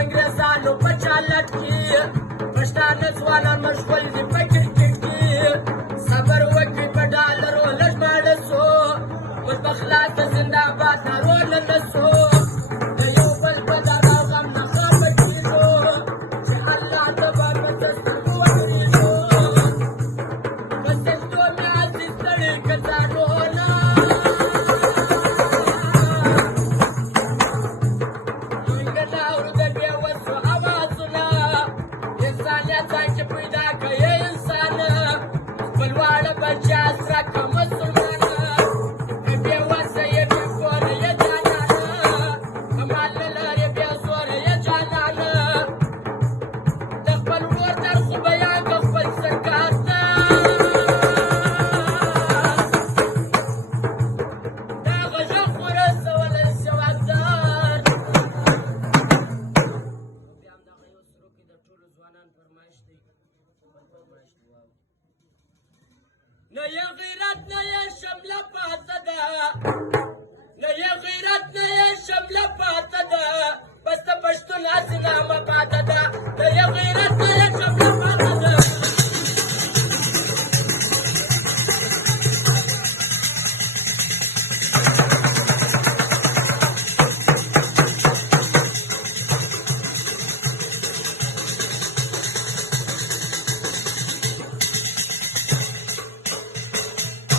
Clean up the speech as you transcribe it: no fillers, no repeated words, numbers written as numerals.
انګريزانو په چالت کې پښتانه ځوانان مشغول دي په کرکټ کې صبر وکړي په ډالرو لږ ماړه سو اوس به خلاصه زنده باد نارونه نه سو د یو بل په درد او غم نه خفه کېږو چې الله ته به په سترګو ودرېږو په سجدو مې هسې ستړي که ځانونه مونږ نه اورو د بېوسو اوازونه انسانیت ځای چې پیدا که یې انسانه خپل واړه بچه سره که مسلمانه که بېوسه یې بې کوره یې جانانه که مال نه لرې بې زوره یې جانانه د خپل ورور درد خو بیان که خپل سرکار ته دا غږه خو رسولی شي وزر بیا هم دغه یو سرو کې د ټولو ځوانانو فرمایش دی نه یې غیرت نه یې شمله په